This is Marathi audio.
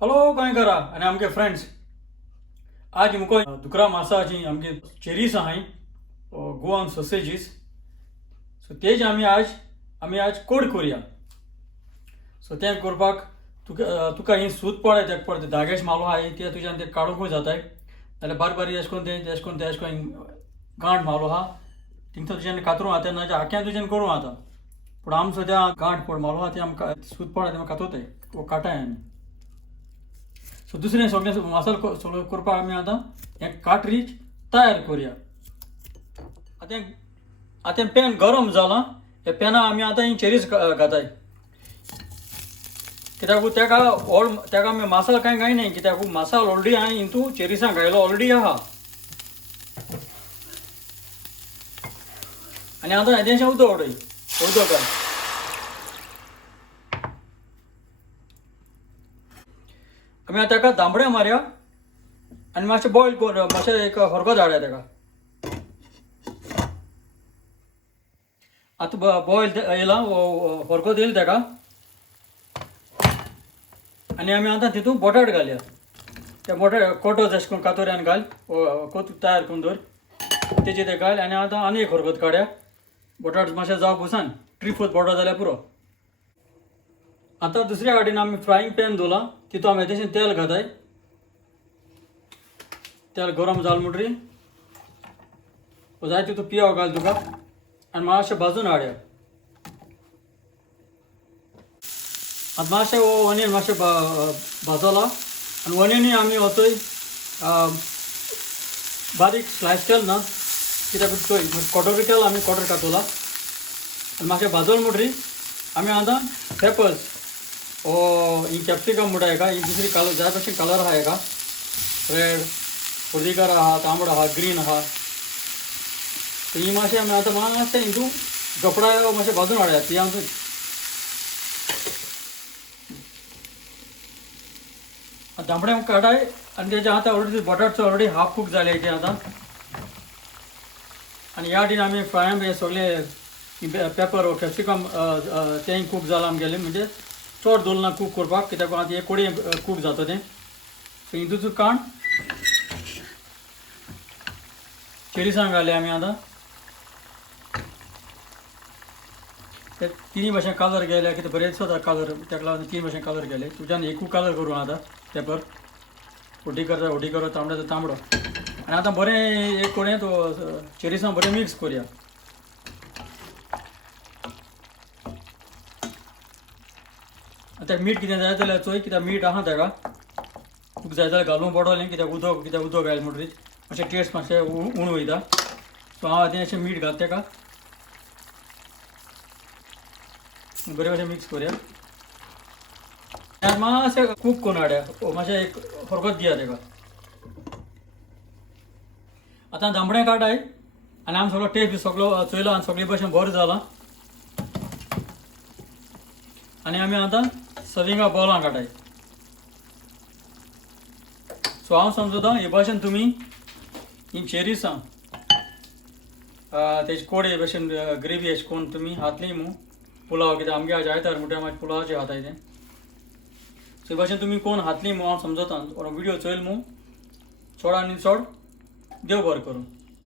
हॅलो काय करा आणि आमचे फ्रेंड्स आज मुको दुकरा मासाची आमगे चेरीस आहाय गोवन सॉसेजीस सो तेज आमी आज कोड करूया. सो तें करपाक तुका ही सूत पडत एक पडते धागेश मालो आहाय ते तुज्यान ते काडूंकूय जाताय नाल्यार बारीक बारीक अशें गांठ मालो आहा थिंगसर तुज्यान कातरूं जाता नाजाल्यार आख्यान तुज्यान करूं जाता पूण आमी सद्या गांठ पड मालो आहा ते आमकां सूत पडत ते कातोताय वो काटाय आमी. सो दुसरें सगळें मसालो सगळो करपाक आमी आतां हें कार्ट्रीज तयार करूया. आतां पॅन गरम जाला हे पॅना आमी आतां ही चेरीज घाताय कित्याक तेका आमी मसालो कांय घायनाय कित्याक मसालो ऑलरेडी हांवें हितू चेरीसां घायलो ऑलरेडी आहा. आनी आतां हेजें उदक उडय उदक घाल आमी आतां ताका दांबडे मारया आनी मातशें बॉयल कर मातशें एक हरको धाडया ताका. आतां बॉयल येयला हरको दिल ताका आनी आमी आतां तितून बटाट घालया. ते बटाट कोटो अशें करून कातोऱ्यान घाल कोत तयार करून दवर तेजे ते घाल आनी आतां आनी एक हरकत काडया. बटाट मातशें जावं पुसान 3/4 बटाट जाल्यार पुरो. आतां दुसऱ्या वाटेन आमी फ्रायींग पॅन दवरला तितून आमी तशें तेल घाताय. तेल गरम जाल म्हणटरी जाय तितून पियाव घाल तुका आनी मातशें भाजून हाडया. आतां मातशें ऑनियन मातशें भाजला आनी ऑनियनूय आमी वचोय बारीक स्लायस केल ना कित्याक चोय कॉटर केला आमी कॉटर कातोला आनी मातशें भाजल म्हणटरी आमी आतां पेपर्स ही कॅप्सिकम म्हणटा हेका ही दुसरी कलर जाय तशें कलर आहा हेका रेड हळदीकार आहा तांबडो आहा ग्रीन आहा ही मातशें आमी आतां मातशें हितून गपडा मातशें भाजून हाडया. ती आमकां दांबडे काडाय आनी तेजे आतां ऑलरेडी बटाटचो ऑलरेडी हाफ कूक जाले हेजे आतां आनी ह्या वाटेन आमी फ्रायन हे सगळे पेपर कॅप्सिकम तेंय कूक जाला आमगेलें म्हणजे चड दवरना कूक करपाक कित्याक आतां हे कोडे कूक जाता तें. सो हितून काण चेरीसां घाले आमी आतां ते तिनी भाशेन कलर गेले कितें बरेंच कलर तेका लागून तीन भाशेन कलर गेले तुज्यान एकू कलर करूं आतां पेपर हळदी करता तांबडो तांबडो आनी आतां बरें एक कोडें तो चेरीसां बरें मिक्स करूया. आतां मीठ कितें जाय जाल्यार चोय कित्याक मीठ आहा ताका तुका जाय जाल्यार घालूंक पडटलें कित्याक उदक घाल म्हणटरी मातशें टेस्ट मातशें उणो वयता. सो हांव आतां अशें मीठ घालता ताका बरें मातशें मिक्स करूया आनी मातशें कूक करून हाडया मातशें एक हरकत दिया ताका. आतां दांबडें काडाय आनी आमी सगळो टेस्ट सगळो चोयलो आनी सगळे भशेन बरें जाला आनी आमी आतां सर्विंगा बॉलां काडाय. सो हांव समजता हे भाशेन तुमी ही चेरीसां तेजे कोडे भशेन ग्रेवी अशें करून तुमी हातली मू पुलाव कित्याक आमगे आज आयतार म्हणटा मागीर पुलावाचे हाताय तें. सो हे भाशेन तुमी कोण हातली मू हांव समजता व्हिडिओ चोयल मू चड आनी चड देव बरें करूं.